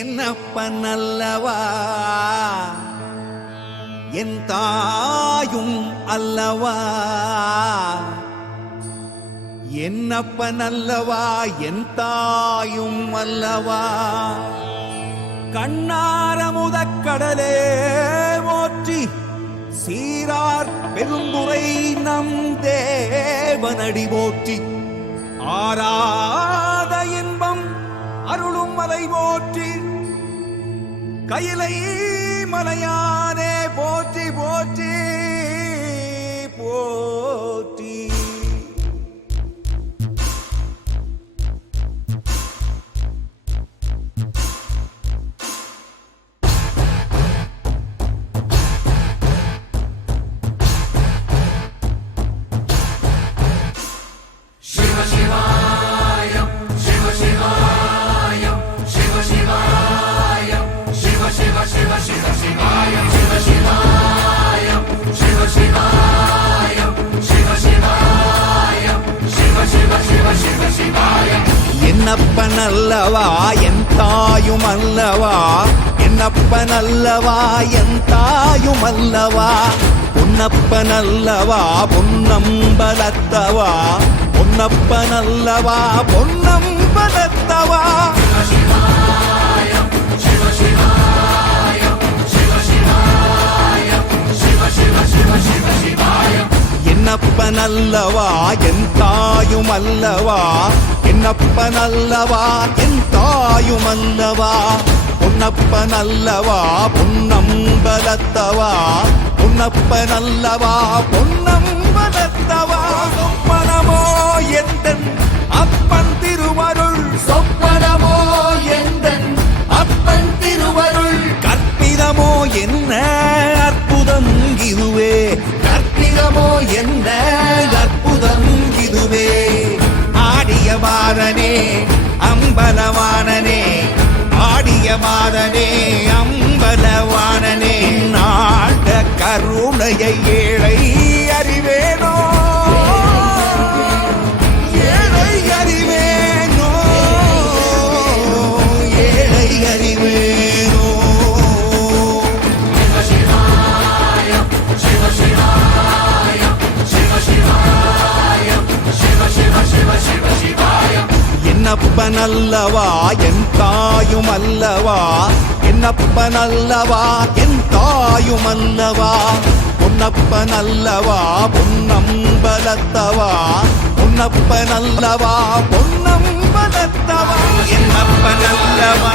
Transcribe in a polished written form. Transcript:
என்னப்பனல்லவா என் தாயும் அல்லவா, என்னப்பனல்லவா என் தாயும் அல்லவா. கண்ணாரமுதக்கடலே போற்றி சீரார் பெருந்துரை நம் தேவனடி போற்றி. ஆராத இன்பம் அருளும் மலை போற்றி, கையிலை மலையானே போற்றி போற்றி போற்றி. சிவ சிவாய சிவ சிவாய சிவ சிவாய சிவ சிவ சிவ சிவ சிவாய சிவ சிவாய சிவ சிவாய சிவ சிவாய சிவ சிவ சிவ சிவ சிவாய. என்னப்பனல்லவா என் தாயும் அல்லவா, என்னப்பனல்லவா என் தாயும் அல்லவா. பொன்னப்பனல்லவா பொன்னம்பலத்தவா, பொன்னப்பனல்லவா பொன்னம்பலத்தவா. என்னப்பனல்லவா என் தாயும் அல்லவா, என்னப்பனல்லவா என் தாயும் அல்லவா. பொன்னப்பனல்லவா பொன்னம்பலத்தவா, பொன்னப்பனல்லவா பொன்னம்பலத்தவா. சொப்பனமோ எந்தன் அப்பன் திருவருள், சொப்பனமோ எந்தன் அப்பன் திருவருள். கற்பிதமோ என்ன அற்புதம் இதுவே, கற்பிதமோ என்ன அற்புதம் இதுவே. ஆடிய மாதனே அம்பலவானனே, ஆடிய மாதனே அம்பலவானனே. நாட கருணையை ஏழை அறிவேனோ, ஏழை அறிவேனோ, ஏழை அறிவேனோ. சிவ சிவாய சிவ சிவாய சிவ சிவாய சிவ சிவ சிவ சிவ சிவாய. என்னப்பனல்லவா என் தாயும் அல்லவா, என்னப்பனல்லவா என் தாயும் அல்லவா. பொன்னப்பனல்லவா பொன்னம்பலத்தவா, பொன்னப்பனல்லவா பொன்னம்பலத்தவா. என்னப்பனல்லவா